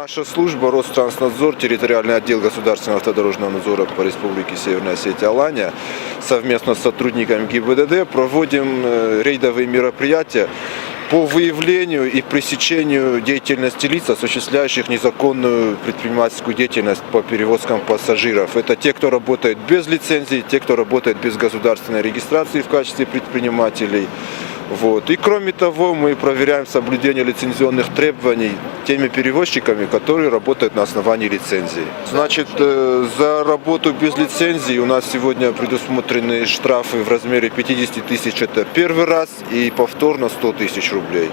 Наша служба Ространснадзор, территориальный отдел государственного автодорожного надзора по Республике Северная Осетия Алания, совместно с сотрудниками ГИБДД проводим рейдовые мероприятия по выявлению и пресечению деятельности лиц, осуществляющих незаконную предпринимательскую деятельность по перевозкам пассажиров. Это те, кто работает без лицензии, те, кто работает без государственной регистрации в качестве предпринимателей. И кроме того, мы проверяем соблюдение лицензионных требований теми перевозчиками, которые работают на основании лицензии. Значит, за работу без лицензии у нас сегодня предусмотрены штрафы в размере 50 тысяч, это первый раз, и повторно 100 тысяч рублей.